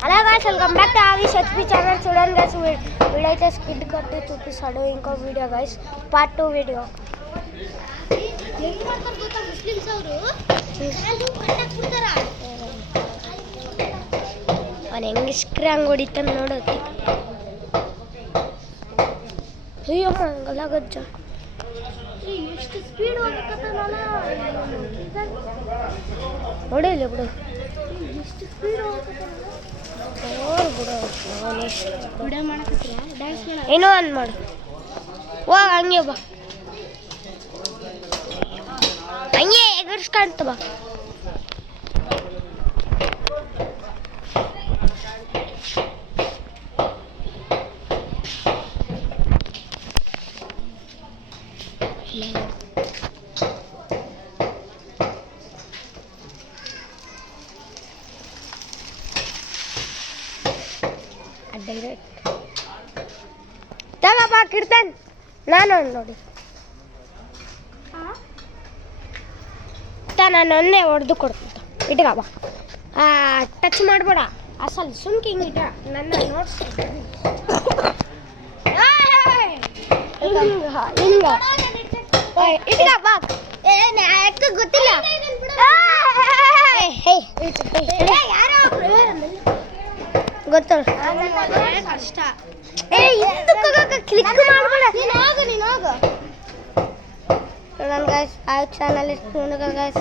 Hello guys, welcome back to Avish HP channel. Student guys, video అయితే skid కట్టి చూపిస్తాడు ఇంకో వీడియో guys, part 2 వీడియో. ಅವನು ಹೆಂಗೆ ಸ್ಕ್ರಾಂಗ್ ಹೊಡಿತಾನೆ ನೋಡೋಕೆ. ಅಯ್ಯಮ್ಮ ಹಂಗಲ್ಲ ಗಜ್ಜ ಎಷ್ಟು ಸ್ಪೀಡ್ ಹೋಗಕತ್ತಾನಲ್ಲ ಹೊಡೆಯಲಿ ಬಿಡು ಎಷ್ಟು ಸ್ಪೀಡ್ ಹೋಗಕತ್ತಾನಲ್ಲ ಬಿಡು ಅವನು ಎಷ್ಟು ವಿಡಿಯೋ ಮಾಡಕತ್ತೀರ ಡ್ಯಾನ್ಸ್ ಮಾಡ ಏನೋ ಒಂದು ಮಾಡು ಹೋಗ ಹಂಗೆ ಬಾ ಹಂಗೆ ಎಗರ್ಸ್ಕೊಂತ ಬಾ ತಗಪ್ಪ ಕಿರ್ತನ್ ನಾನು ನೋಡಿ ನಾನು ಒಂದೇ ಹೊಡೆದು ಕೊಡ್ತೀನಿ ಇಟ್ಕಪ್ಪ ಟಚ್ ಮಾಡ್ಬೇಡ ಅಸಲ್ ಸುಮ್ಕೆ ಹಿಂಗೆ ಇಟ್ಟ ನನ್ನ ನೋಟ್ಸ್ ಇಟ್ಕಪ್ಪ ಗೊತ್ತಿಲ್ಲ ಗೊತ್ತಲ್ಲ ಕಷ್ಟ ಕ್ಲಿಕ್ ಮಾಡ್ಬೇಡ ನನ್ನ ಗೈಸ್ ಆ ಚಾನಲ್ ಗೈಸ್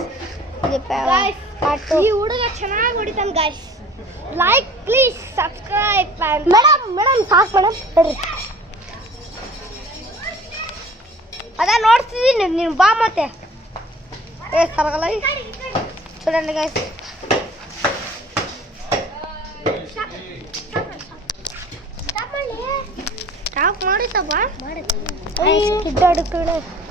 ಈ ಹುಡುಗ ಚೆನ್ನಾಗಿ ಹೊಡಿತಾನೆ guys like please subscribe madam ಸಾಕು ಮೇಡಮ್ ಬರ್ರಿ ಅದ ನೋಡ್ತಿದ್ದೀನಿ ನೀನು ಬಾ ಮತ್ತೆ ಸರಗಲ್ಲ చూడండి ಗೈಸ್ ಸ್ಟಾಪ್ ಮಾಡಿಸಪ್ಪ ಮಾಡಿ